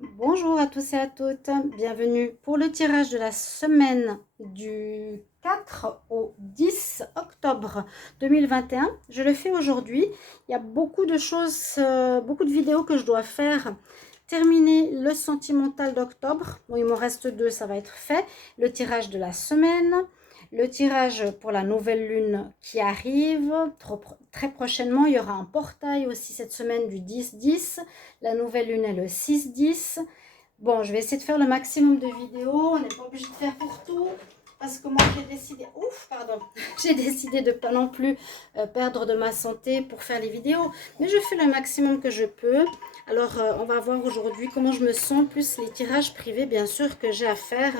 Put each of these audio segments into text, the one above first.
Bonjour à tous et à toutes, bienvenue pour le tirage de la semaine du 4 au 10 octobre 2021. Je le fais aujourd'hui, il y a beaucoup de choses, beaucoup de vidéos que je dois faire. Terminer le sentimental d'octobre, bon, il m'en reste deux, ça va être fait. Le tirage de la semaine, le tirage pour la nouvelle lune qui arrive. Très prochainement, il y aura un portail aussi cette semaine du 10-10. La nouvelle lune est le 6-10. Bon, je vais essayer de faire le maximum de vidéos. On n'est pas obligé de faire pour tout. Parce que moi, j'ai décidé... Ouf, pardon. J'ai décidé de ne pas non plus perdre de ma santé pour faire les vidéos. Mais je fais le maximum que je peux. Alors, on va voir aujourd'hui comment je me sens. Plus les tirages privés, bien sûr, que j'ai à faire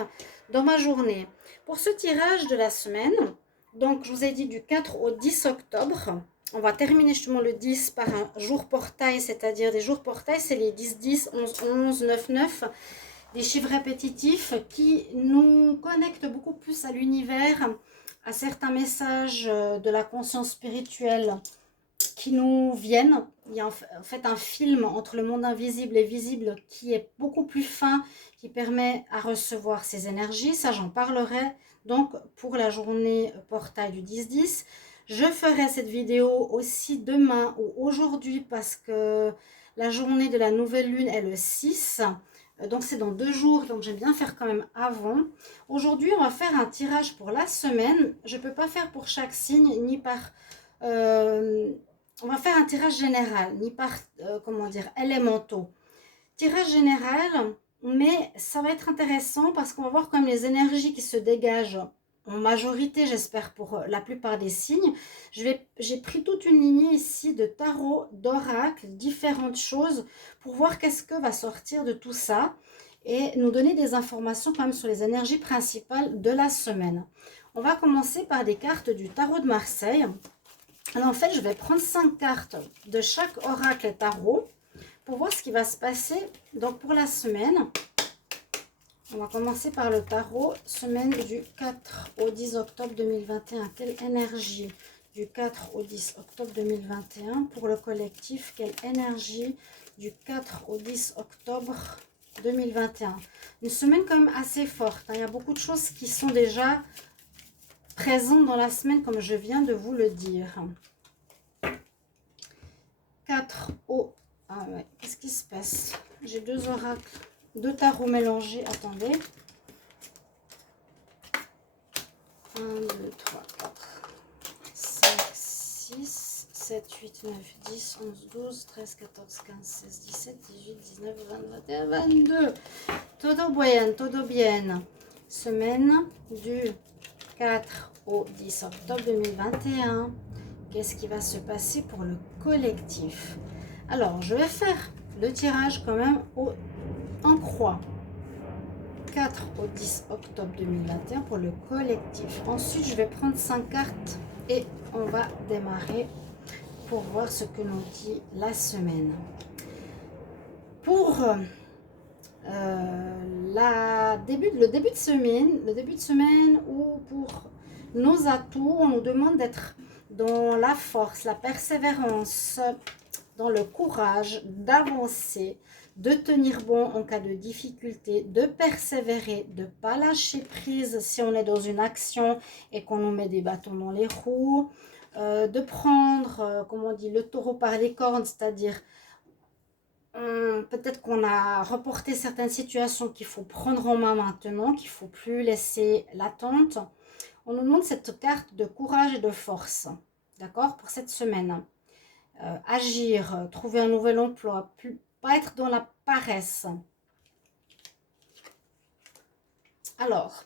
dans ma journée. Pour ce tirage de la semaine, donc je vous ai dit du 4 au 10 octobre, on va terminer justement le 10 par un jour portail, c'est-à-dire des jours portail, c'est les 10, 10, 11, 11, 9, 9, des chiffres répétitifs qui nous connectent beaucoup plus à l'univers, à certains messages de la conscience spirituelle qui nous viennent. Il y a en fait un film entre le monde invisible et visible qui est beaucoup plus fin, qui permet à recevoir ces énergies. Ça, j'en parlerai donc pour la journée portail du 10-10. Je ferai cette vidéo aussi demain ou aujourd'hui parce que la journée de la nouvelle lune est le 6. Donc c'est dans 2 jours, donc j'aime bien faire quand même avant. Aujourd'hui, on va faire un tirage pour la semaine. Je ne peux pas faire pour chaque signe, ni par... on va faire un tirage général, ni par, comment dire, élémentaux. Tirage général, mais ça va être intéressant parce qu'on va voir quand même les énergies qui se dégagent en majorité, j'espère, pour la plupart des signes. J'ai pris toute une lignée ici de tarot, d'oracle, différentes choses pour voir qu'est-ce que va sortir de tout ça et nous donner des informations quand même sur les énergies principales de la semaine. On va commencer par des cartes du tarot de Marseille. Alors en fait, je vais prendre 5 cartes de chaque oracle et tarot pour voir ce qui va se passer donc pour la semaine. On va commencer par le tarot, semaine du 4 au 10 octobre 2021. Quelle énergie du 4 au 10 octobre 2021 pour le collectif? Quelle énergie du 4 au 10 octobre 2021? Une semaine quand même assez forte. Il y a beaucoup de choses qui sont déjà présentes dans la semaine comme je viens de vous le dire. 4 au... Ah ouais, qu'est-ce qui se passe? J'ai deux oracles, deux tarots mélangés. Attendez. 1, 2, 3, 4, 5, 6, 7, 8, 9, 10, 11, 12, 13, 14, 15, 16, 17, 18, 19, 20, 21, 22. Todo bien, todo bien. Semaine du 4 au 10 octobre 2021. Qu'est-ce qui va se passer pour le collectif? Alors, je vais faire le tirage quand même en croix. 4 au 10 octobre 2021 pour le collectif. Ensuite, je vais prendre 5 cartes et on va démarrer pour voir ce que nous dit la semaine. Pour le début de semaine ou pour nos atouts, on nous demande d'être dans la force, la persévérance, dans le courage, d'avancer, de tenir bon en cas de difficulté, de persévérer, de ne pas lâcher prise si on est dans une action et qu'on nous met des bâtons dans les roues, de prendre, comme on dit, le taureau par les cornes, c'est-à-dire peut-être qu'on a reporté certaines situations qu'il faut prendre en main maintenant, qu'il ne faut plus laisser l'attente. On nous demande cette carte de courage et de force, d'accord, pour cette semaine. Agir, trouver un nouvel emploi, pas être dans la paresse. Alors,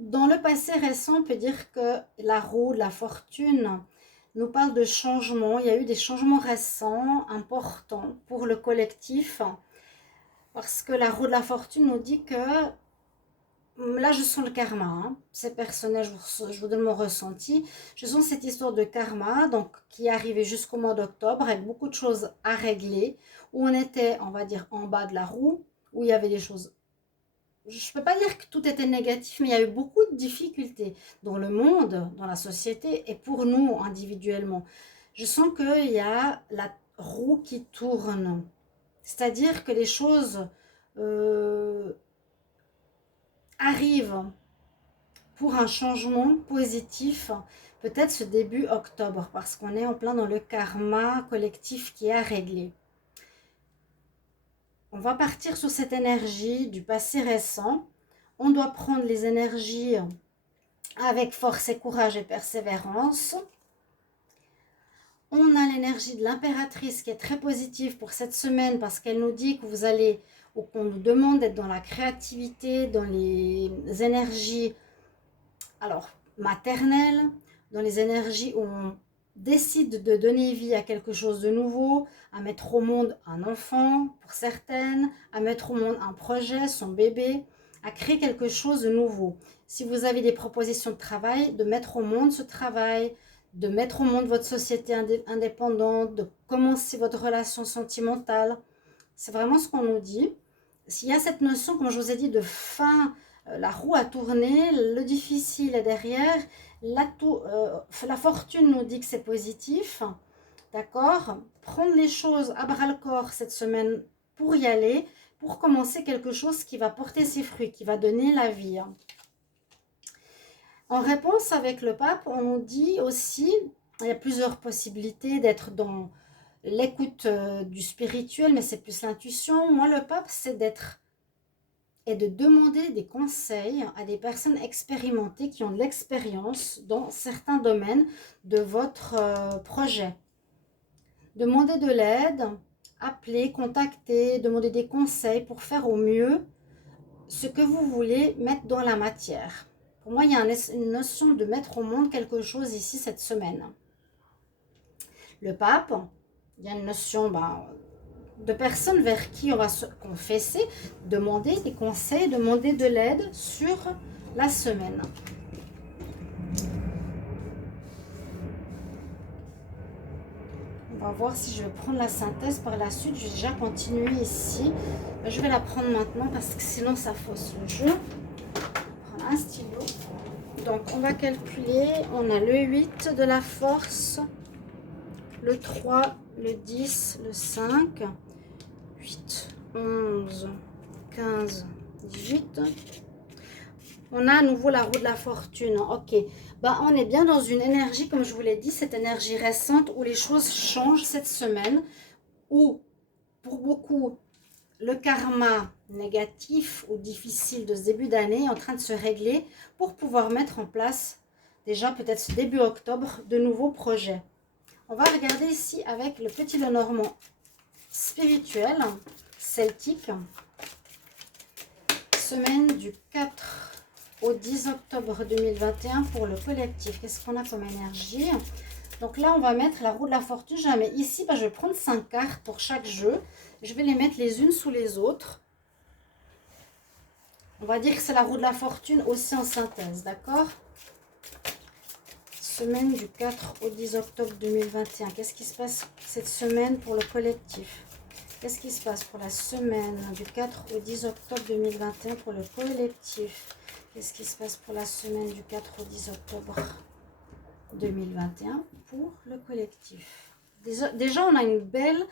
dans le passé récent, on peut dire que la roue de la fortune nous parle de changements. Il y a eu des changements récents, importants pour le collectif, parce que la roue de la fortune nous dit que, là je sens le karma, hein. C'est personnel, je vous donne mon ressenti. Je sens cette histoire de karma, donc qui est arrivée jusqu'au mois d'octobre, avec beaucoup de choses à régler, où on était, on va dire, en bas de la roue, où il y avait des choses... Je ne peux pas dire que tout était négatif, mais il y a eu beaucoup de difficultés dans le monde, dans la société, et pour nous individuellement. Je sens qu'il y a la roue qui tourne. C'est-à-dire que les choses arrive pour un changement positif, peut-être ce début octobre, parce qu'on est en plein dans le karma collectif qui est à régler. On va partir sur cette énergie du passé récent. On doit prendre les énergies avec force et courage et persévérance. On a l'énergie de l'impératrice qui est très positive pour cette semaine parce qu'elle nous dit que vous allez, ou qu'on nous demande d'être dans la créativité, dans les énergies alors maternelles, dans les énergies où on décide de donner vie à quelque chose de nouveau, à mettre au monde un enfant pour certaines, à mettre au monde un projet, son bébé, à créer quelque chose de nouveau. Si vous avez des propositions de travail, de mettre au monde ce travail, de mettre au monde votre société indépendante, de commencer votre relation sentimentale. C'est vraiment ce qu'on nous dit. S'il y a cette notion, comme je vous ai dit, de fin, la roue a tourné, le difficile est derrière, la fortune nous dit que c'est positif, d'accord? Prendre les choses à bras-le-corps cette semaine pour y aller, pour commencer quelque chose qui va porter ses fruits, qui va donner la vie. En réponse avec le pape, on nous dit aussi, il y a plusieurs possibilités d'être dans l'écoute du spirituel, mais c'est plus l'intuition. Moi, le pape, c'est d'être et de demander des conseils à des personnes expérimentées qui ont de l'expérience dans certains domaines de votre projet. Demandez de l'aide, appelez, contactez, demandez des conseils pour faire au mieux ce que vous voulez mettre dans la matière. Pour moi, il y a une notion de mettre au monde quelque chose ici cette semaine. Le pape, il y a une notion de personnes vers qui on va se confesser, demander des conseils, demander de l'aide sur la semaine. On va voir si je vais prendre la synthèse par la suite. Je vais déjà continuer ici. Je vais la prendre maintenant parce que sinon ça fausse le jeu. On va prendre un stylo. Donc on va calculer. On a le 8 de la force, le 3, le 10, le 5, 8, 11, 15, 18. On a à nouveau la roue de la fortune. Ok. On est bien dans une énergie, comme je vous l'ai dit, cette énergie récente où les choses changent cette semaine. Où, pour beaucoup, le karma négatif ou difficile de ce début d'année est en train de se régler pour pouvoir mettre en place, déjà peut-être ce début octobre, de nouveaux projets. On va regarder ici avec le petit Lenormand spirituel, celtique. Semaine du 4 au 10 octobre 2021 pour le collectif. Qu'est-ce qu'on a comme énergie? Donc là, on va mettre la roue de la fortune. Je la mets ici. Je vais prendre 5 cartes pour chaque jeu. Je vais les mettre les unes sous les autres. On va dire que c'est la roue de la fortune aussi en synthèse, d'accord? Semaine du 4 au 10 octobre 2021. Qu'est-ce qui se passe cette semaine pour le collectif? Qu'est-ce qui se passe pour la semaine du 4 au 10 octobre 2021 pour le collectif? Qu'est-ce qui se passe pour la semaine du 4 au 10 octobre 2021 pour le collectif? Déjà, on a une belle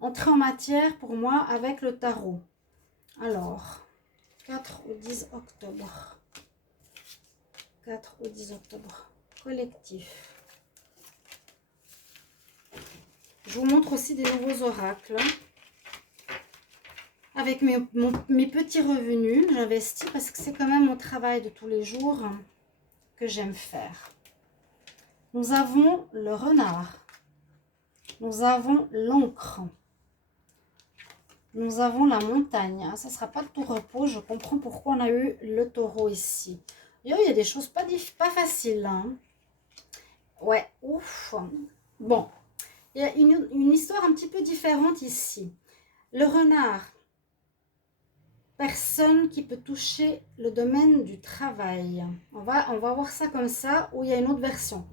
entrée en matière pour moi avec le tarot. Alors, 4 au 10 octobre. 4 au 10 octobre. Collectif. Je vous montre aussi des nouveaux oracles. Avec mes petits revenus, j'investis parce que c'est quand même mon travail de tous les jours que j'aime faire. Nous avons le renard. Nous avons l'encre. Nous avons la montagne. Ça ne sera pas de tout repos. Je comprends pourquoi on a eu le taureau ici. Il y a des choses pas faciles. Hein. Ouais, ouf. Bon, il y a une histoire un petit peu différente ici. Le renard. Personne qui peut toucher le domaine du travail. On va voir ça comme ça, ou il y a une autre version.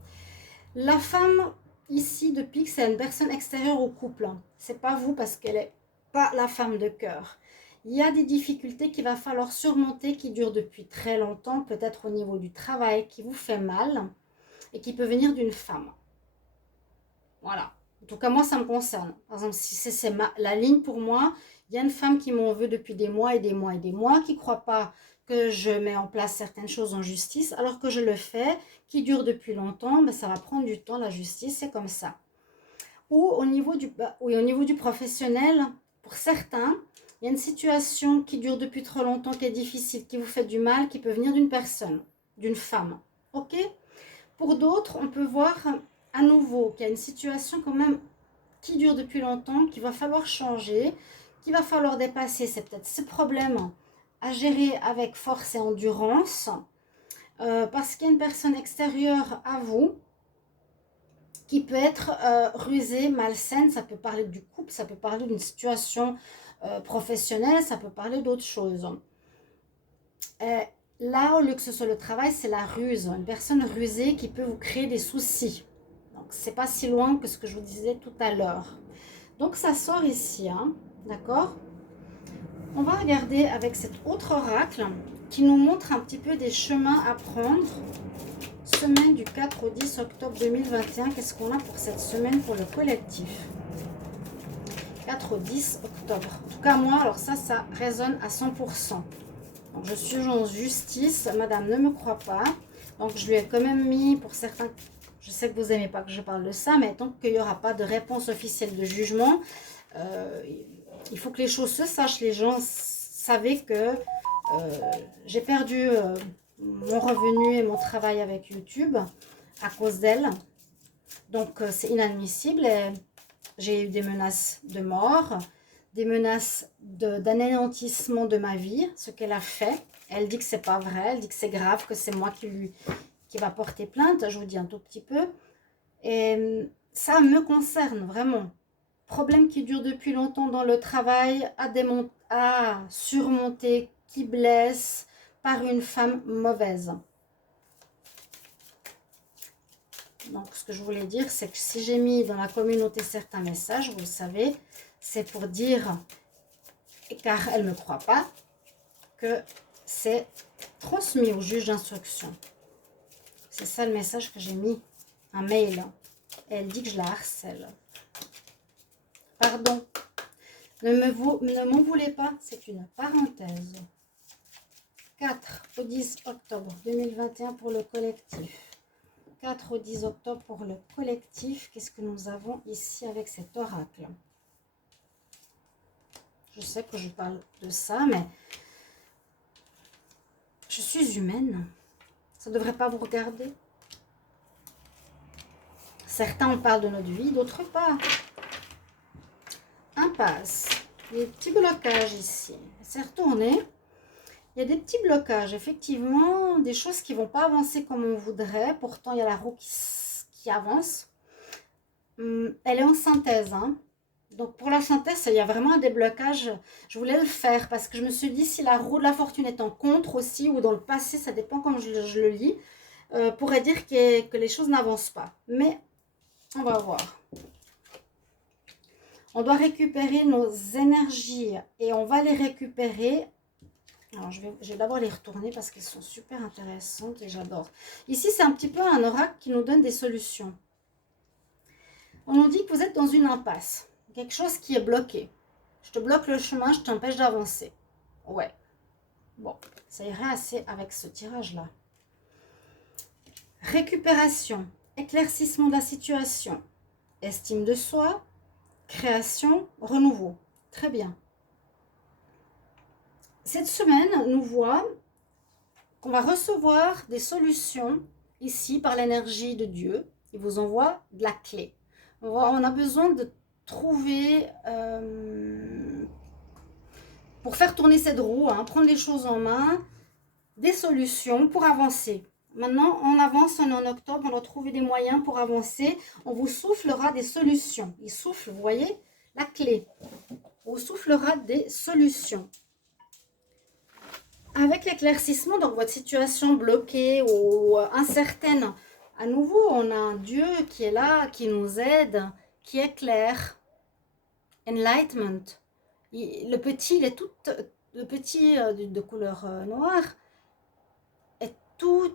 La femme, ici, depuis que c'est une personne extérieure au couple, c'est pas vous parce qu'elle n'est pas la femme de cœur. Il y a des difficultés qu'il va falloir surmonter qui durent depuis très longtemps, peut-être au niveau du travail, qui vous fait mal et qui peut venir d'une femme. Voilà. En tout cas, moi, ça me concerne. Par exemple, si c'est la ligne pour moi, Il y a une femme qui m'en veut depuis des mois et des mois et des mois, qui ne croit pas que je mets en place certaines choses en justice, alors que je le fais, qui dure depuis longtemps, mais ça va prendre du temps, la justice, c'est comme ça. Ou oui, au niveau du professionnel, pour certains, il y a une situation qui dure depuis trop longtemps, qui est difficile, qui vous fait du mal, qui peut venir d'une personne, d'une femme. Ok? Pour d'autres, on peut voir à nouveau qu'il y a une situation quand même qui dure depuis longtemps, qu'il va falloir changer, qu'il va falloir dépasser. C'est peut-être ce problème à gérer avec force et endurance, parce qu'il y a une personne extérieure à vous qui peut être rusée, malsaine. Ça peut parler du couple, ça peut parler d'une situation professionnelle, ça peut parler d'autres choses. Là, au lieu que ce soit le travail, c'est la ruse. Une personne rusée qui peut vous créer des soucis. Donc, c'est pas si loin que ce que je vous disais tout à l'heure. Donc, ça sort ici, hein, d'accord? On va regarder avec cet autre oracle qui nous montre un petit peu des chemins à prendre. Semaine du 4 au 10 octobre 2021. Qu'est-ce qu'on a pour cette semaine pour le collectif? 4 au 10 octobre. En tout cas, moi, alors ça résonne à 100%. Donc, je suis en justice. Madame ne me croit pas. Donc, je lui ai quand même mis, pour certains, je sais que vous n'aimez pas que je parle de ça, mais tant qu'il n'y aura pas de réponse officielle de jugement, il faut que les choses se sachent. Les gens savaient que j'ai perdu mon revenu et mon travail avec YouTube à cause d'elle. Donc, c'est inadmissible. J'ai eu des menaces de mort, des menaces d'anéantissement de ma vie, ce qu'elle a fait. Elle dit que c'est pas vrai, elle dit que c'est grave, que c'est moi qui va porter plainte. Je vous dis un tout petit peu. Et ça me concerne vraiment. Problème qui dure depuis longtemps dans le travail, à surmonter, qui blesse par une femme mauvaise. Donc, ce que je voulais dire, c'est que si j'ai mis dans la communauté certains messages, vous le savez, c'est pour dire, car elle ne me croit pas, que c'est transmis au juge d'instruction. C'est ça le message que j'ai mis, un mail. Et elle dit que je la harcèle. Pardon. Ne m'en voulez pas, c'est une parenthèse. 4 au 10 octobre 2021 pour le collectif. 4 au 10 octobre pour le collectif. Qu'est-ce que nous avons ici avec cet oracle? Je sais que je parle de ça, mais je suis humaine. Ça ne devrait pas vous regarder. Certains, on parle de notre vie, d'autres pas. Impasse. Des petits blocages ici. C'est retourné. Il y a des petits blocages, effectivement, des choses qui ne vont pas avancer comme on voudrait. Pourtant, il y a la roue qui avance. Elle est en synthèse, hein. Donc, pour la synthèse, il y a vraiment un déblocage. Je voulais le faire parce que je me suis dit, si la roue de la fortune est en contre aussi ou dans le passé, ça dépend comment je le lis, pourrait dire que les choses n'avancent pas. Mais, on va voir. On doit récupérer nos énergies et on va les récupérer. Alors, je vais d'abord les retourner parce qu'elles sont super intéressantes et j'adore. Ici, c'est un petit peu un oracle qui nous donne des solutions. On nous dit que vous êtes dans une impasse. Quelque chose qui est bloqué. Je te bloque le chemin, je t'empêche d'avancer. Ouais. Bon, ça irait assez avec ce tirage-là. Récupération, éclaircissement de la situation, estime de soi, création, renouveau. Très bien. Cette semaine nous voit qu'on va recevoir des solutions ici par l'énergie de Dieu. Il vous envoie de la clé. On a besoin de trouver, pour faire tourner cette roue, hein, prendre les choses en main, des solutions pour avancer. Maintenant, on avance, on est en octobre, on doit trouver des moyens pour avancer. On vous soufflera des solutions. Il souffle, vous voyez, la clé. On vous soufflera des solutions. Avec l'éclaircissement, donc votre situation bloquée ou incertaine, à nouveau, on a un Dieu qui est là, qui nous aide, qui éclaire. Enlightenment. Le petit, il est tout, le petit de couleur noire, est tout,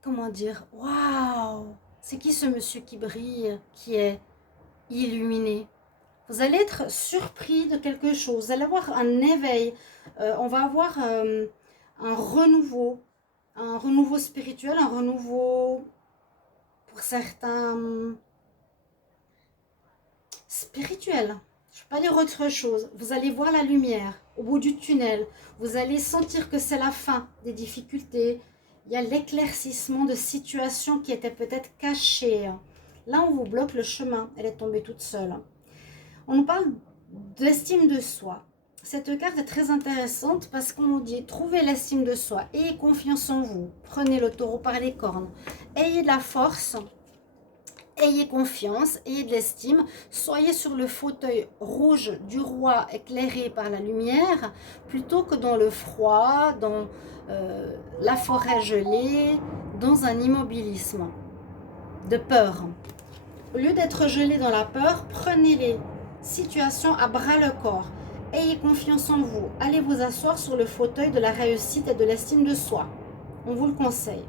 comment dire, waouh! C'est qui ce monsieur qui brille, qui est illuminé? Vous allez être surpris de quelque chose. Vous allez avoir un éveil. On va avoir un renouveau spirituel, un renouveau pour certains spirituel. Je ne peux pas dire autre chose. Vous allez voir la lumière au bout du tunnel. Vous allez sentir que c'est la fin des difficultés. Il y a l'éclaircissement de situations qui étaient peut-être cachées. Là, on vous bloque le chemin. Elle est tombée toute seule. On nous parle d'estime de soi. Cette carte est très intéressante parce qu'on nous dit trouvez l'estime de soi, ayez confiance en vous, prenez le taureau par les cornes, ayez de la force, ayez confiance, ayez de l'estime, soyez sur le fauteuil rouge du roi éclairé par la lumière plutôt que dans le froid, dans la forêt gelée, dans un immobilisme de peur. Au lieu d'être gelé dans la peur, prenez les situations à bras le corps. Ayez confiance en vous. Allez vous asseoir sur le fauteuil de la réussite et de l'estime de soi. On vous le conseille.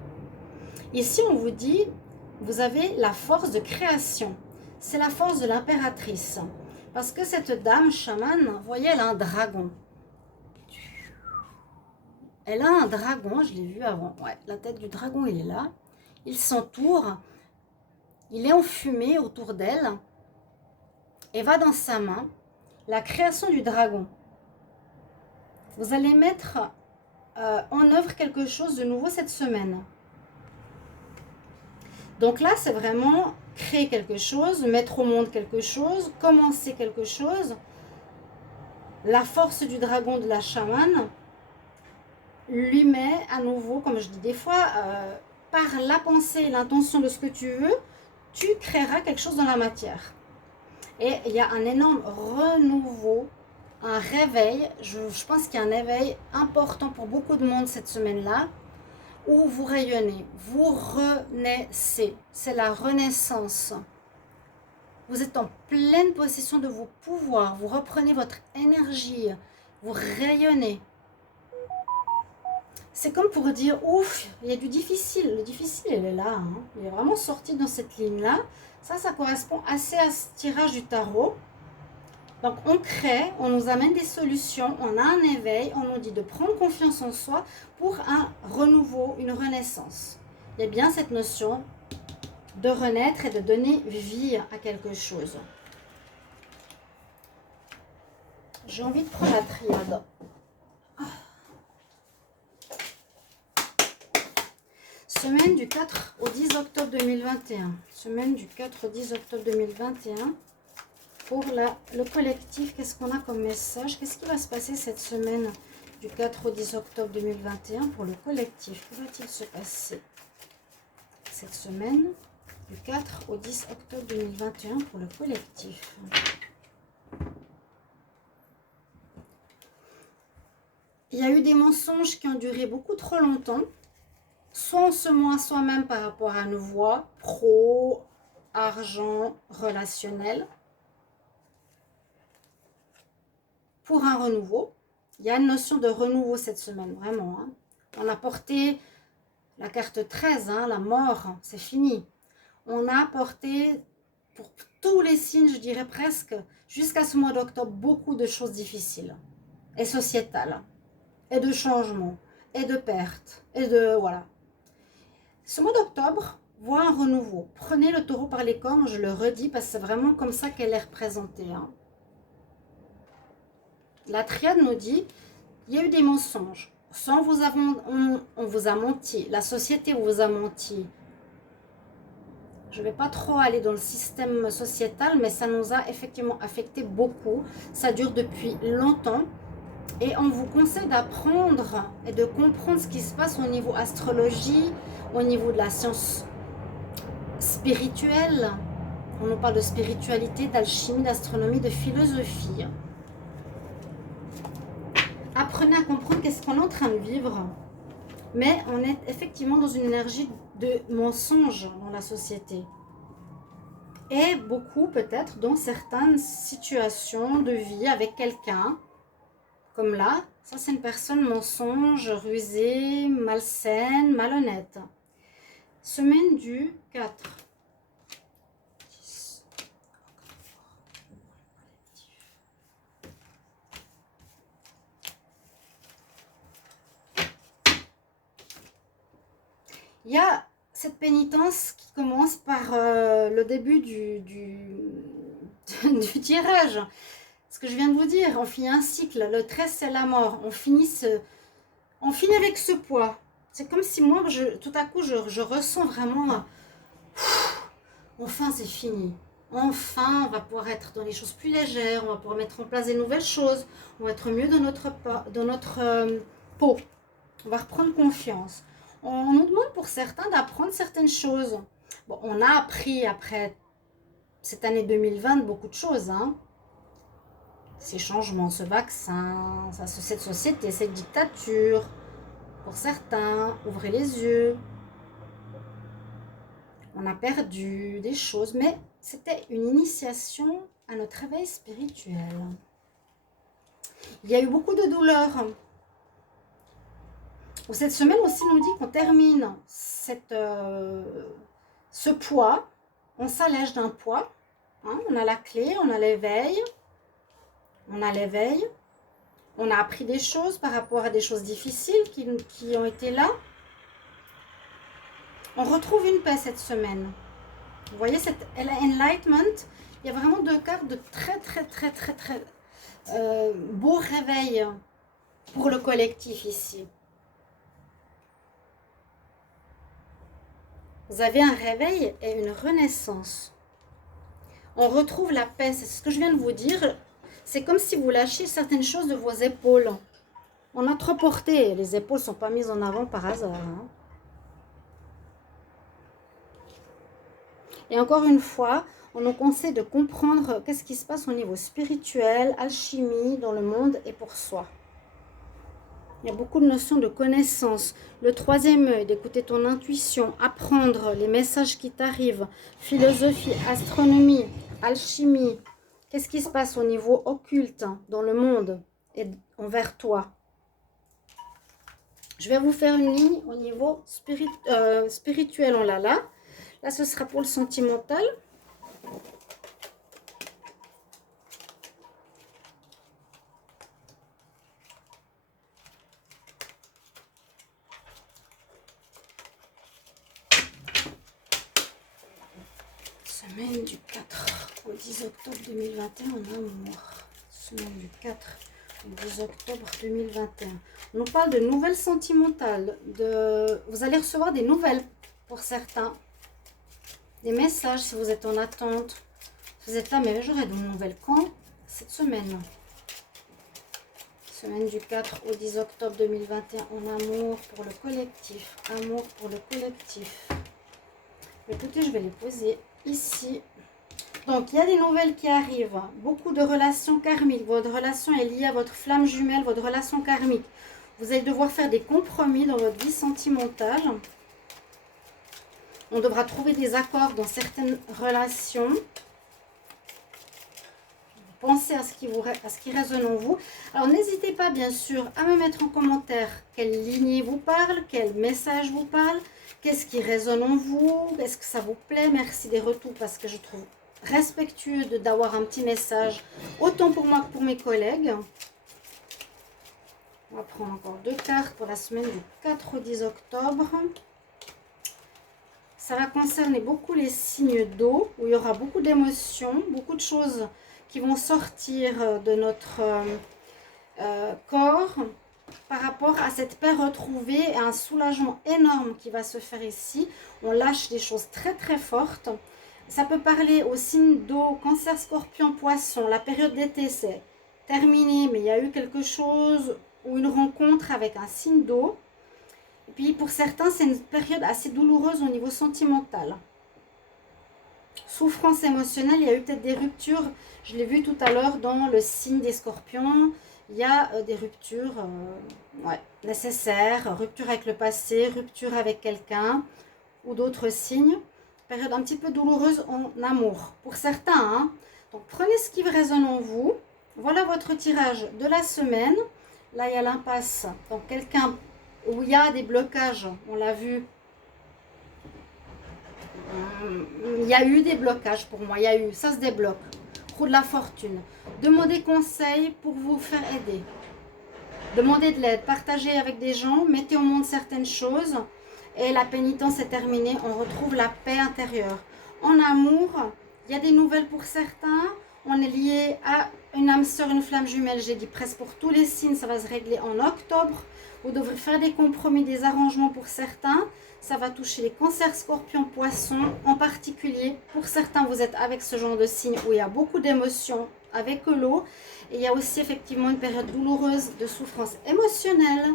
Ici, on vous dit, vous avez la force de création. C'est la force de l'impératrice. Parce que cette dame chamane, vous voyez, elle a un dragon. Elle a un dragon, je l'ai vu avant. Ouais, la tête du dragon, il est là. Il s'entoure. Il est enfumé autour d'elle. Et va dans sa main la création du dragon. Vous allez mettre en œuvre quelque chose de nouveau cette semaine. Donc là, c'est vraiment créer quelque chose, mettre au monde quelque chose, commencer quelque chose. La force du dragon de la chamane lui met à nouveau, comme je dis des fois, par la pensée et l'intention de ce que tu veux, tu créeras quelque chose dans la matière. Et il y a un énorme renouveau, un réveil. Je pense qu'il y a un éveil important pour beaucoup de monde cette semaine-là, où vous rayonnez, vous renaissez. C'est la renaissance. Vous êtes en pleine possession de vos pouvoirs. Vous reprenez votre énergie. Vous rayonnez. C'est comme pour dire, ouf, il y a du difficile. Le difficile, il est là. Hein. Il est vraiment sorti dans cette ligne-là. Ça correspond assez à ce tirage du tarot. Donc, on crée, on nous amène des solutions, on a un éveil, on nous dit de prendre confiance en soi pour un renouveau, une renaissance. Il y a bien cette notion de renaître et de donner vie à quelque chose. J'ai envie de prendre la triade. Semaine du 4 au 10 octobre 2021. Semaine du 4 au 10 octobre 2021. Pour le collectif, qu'est-ce qu'on a comme message? Qu'est-ce qui va se passer cette semaine du 4 au 10 octobre 2021 pour le collectif? Que va-t-il se passer cette semaine du 4 au 10 octobre 2021 pour le collectif? Il y a eu des mensonges qui ont duré beaucoup trop longtemps. Soit on se ment à soi-même par rapport à une voie pro, argent, relationnel. Pour un renouveau, il y a une notion de renouveau cette semaine, vraiment. Hein. On a porté la carte 13, hein, la mort, c'est fini. On a porté, pour tous les signes, je dirais presque, jusqu'à ce mois d'octobre, beaucoup de choses difficiles et sociétales, et de changements, et de pertes, et de... voilà. Ce mois d'octobre voit un renouveau. Prenez le taureau par les cornes, je le redis, parce que c'est vraiment comme ça qu'elle est représentée. Hein. La triade nous dit, il y a eu des mensonges. Soit on vous a menti, la société vous a menti. Je ne vais pas trop aller dans le système sociétal, mais ça nous a effectivement affecté beaucoup. Ça dure depuis longtemps. Et on vous conseille d'apprendre et de comprendre ce qui se passe au niveau astrologie, au niveau de la science spirituelle. On nous parle de spiritualité, d'alchimie, d'astronomie, de philosophie. Apprenez à comprendre qu'est-ce qu'on est en train de vivre. Mais on est effectivement dans une énergie de mensonge dans la société. Et beaucoup peut-être dans certaines situations de vie avec quelqu'un. Comme là, ça c'est une personne mensonge, rusée, malsaine, malhonnête. Semaine du 4. Il y a cette pénitence qui commence par le début du tirage. Ce que je viens de vous dire, on finit un cycle. Le 13, c'est la mort. On finit avec ce poids. C'est comme si moi, tout à coup, je ressens vraiment... Enfin, c'est fini. Enfin, on va pouvoir être dans les choses plus légères. On va pouvoir mettre en place des nouvelles choses. On va être mieux dans notre peau. On va reprendre confiance. On nous demande pour certains d'apprendre certaines choses. Bon, on a appris après cette année 2020 beaucoup de choses. Hein. Ces changements, ce vaccin, cette société, cette dictature. Pour certains, ouvrez les yeux. On a perdu des choses, mais c'était une initiation à notre réveil spirituel. Il y a eu beaucoup de douleurs. Cette semaine aussi nous dit qu'on termine ce poids, on s'allège d'un poids, hein, on a la clé, on a l'éveil, on a appris des choses par rapport à des choses difficiles qui ont été là. On retrouve une paix cette semaine. Vous voyez, cette enlightenment, il y a vraiment deux cartes de très beau réveil pour le collectif ici. Vous avez un réveil et une renaissance. On retrouve la paix, c'est ce que je viens de vous dire. C'est comme si vous lâchiez certaines choses de vos épaules. On a trop porté, les épaules ne sont pas mises en avant par hasard. Hein. Et encore une fois, on nous conseille de comprendre qu'est-ce qui se passe au niveau spirituel, alchimie, dans le monde et pour soi. Il y a beaucoup de notions de connaissance. Le troisième œil, d'écouter ton intuition, apprendre les messages qui t'arrivent, philosophie, astronomie, alchimie. Qu'est-ce qui se passe au niveau occulte dans le monde et envers toi? Je vais vous faire une ligne au niveau spirituel, on l'a là. Là, ce sera pour le sentimental. Semaine du 4 au 10 octobre 2021 en amour. Semaine du 4 au 10 octobre 2021. On nous parle de nouvelles sentimentales. Vous allez recevoir des nouvelles pour certains. Des messages si vous êtes en attente. Si vous êtes là, mais j'aurai de nouvelles quand? Cette semaine. Semaine du 4 au 10 octobre 2021 en amour pour le collectif. Amour pour le collectif. Écoutez, je vais les poser ici. Donc, il y a des nouvelles qui arrivent. Beaucoup de relations karmiques. Votre relation est liée à votre flamme jumelle, votre relation karmique. Vous allez devoir faire des compromis dans votre vie sentimentale. On devra trouver des accords dans certaines relations. Pensez à ce qui résonne en vous. Alors, n'hésitez pas, bien sûr, à me mettre en commentaire quelle lignée vous parle, quel message vous parle, qu'est-ce qui résonne en vous, est-ce que ça vous plaît. Merci des retours parce que je trouve respectueux d'avoir un petit message, autant pour moi que pour mes collègues. On va prendre encore deux cartes pour la semaine du 4 au 10 octobre. Ça va concerner beaucoup les signes d'eau, où il y aura beaucoup d'émotions, beaucoup de choses qui vont sortir de notre corps par rapport à cette paix retrouvée et un soulagement énorme qui va se faire ici. On lâche des choses très fortes. Ça peut parler aux signes d'eau, cancer, scorpion, poisson. La période d'été, c'est terminé, mais il y a eu quelque chose ou une rencontre avec un signe d'eau. Et puis pour certains, c'est une période assez douloureuse au niveau sentimental. Souffrance émotionnelle, il y a eu peut-être des ruptures. Je l'ai vu tout à l'heure dans le signe des scorpions. Il y a des ruptures nécessaires. Rupture avec le passé, rupture avec quelqu'un ou d'autres signes. Période un petit peu douloureuse en amour. Pour certains, hein. Donc prenez ce qui résonne en vous. Voilà votre tirage de la semaine. Là, il y a l'impasse. Donc quelqu'un où il y a des blocages, on l'a vu. Il y a eu des blocages pour moi, ça se débloque. Roue de la fortune. Demandez conseil pour vous faire aider. Demandez de l'aide, partagez avec des gens, mettez au monde certaines choses. et la pénitence est terminée. On retrouve la paix intérieure. En amour, il y a des nouvelles pour certains. On est lié à une âme sœur, une flamme jumelle. J'ai dit presque pour tous les signes, ça va se régler en octobre. Vous devrez faire des compromis, des arrangements pour certains. Ça va toucher les cancers, scorpions, poissons en particulier. Pour certains, vous êtes avec ce genre de signe où il y a beaucoup d'émotions avec l'eau. Et il y a aussi effectivement une période douloureuse de souffrance émotionnelle.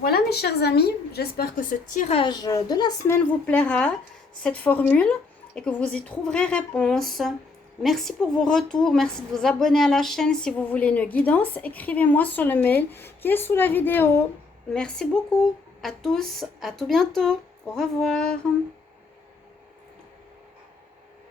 Voilà mes chers amis, j'espère que ce tirage de la semaine vous plaira, cette formule, et que vous y trouverez réponse. Merci pour vos retours, merci de vous abonner à la chaîne. Si vous voulez une guidance, écrivez-moi sur le mail qui est sous la vidéo. Merci beaucoup à tous, à tout bientôt, au revoir.